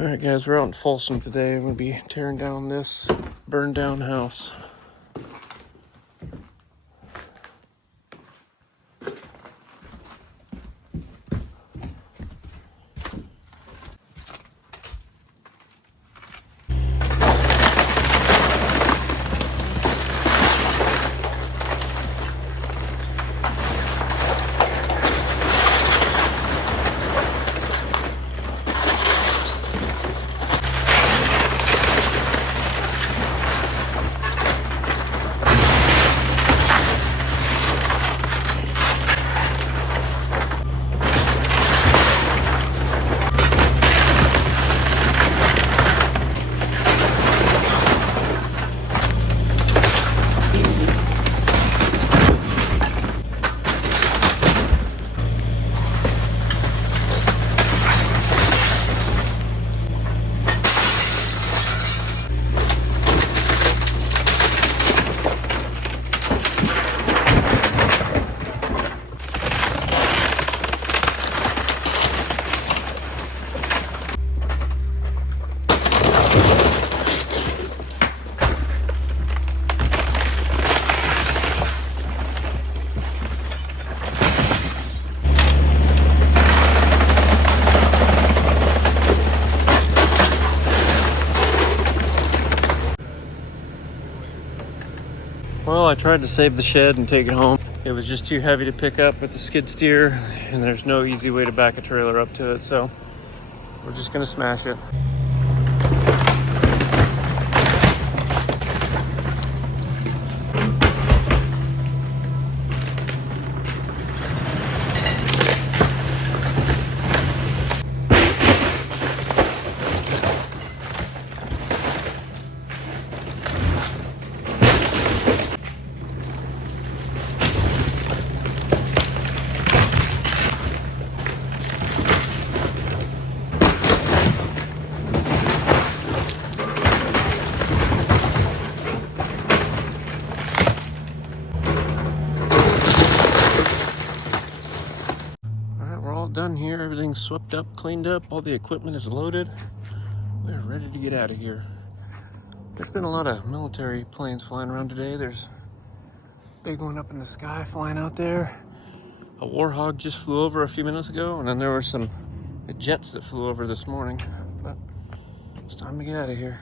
Alright guys, we're out in Folsom today. I'm going to be tearing down this burned down house. Well, I tried to save the shed and take it home. It was just too heavy to pick up with the skid steer, and there's no easy way to back a trailer up to it, so we're just gonna smash it. Done here. Everything's swept up, cleaned up, all the equipment is loaded. We're ready to get out of here. There's been a lot of military planes flying around today. There's a big one up in the sky flying out there. A Warhog just flew over a few minutes ago, and then there were some jets that flew over this morning. But it's time to get out of here.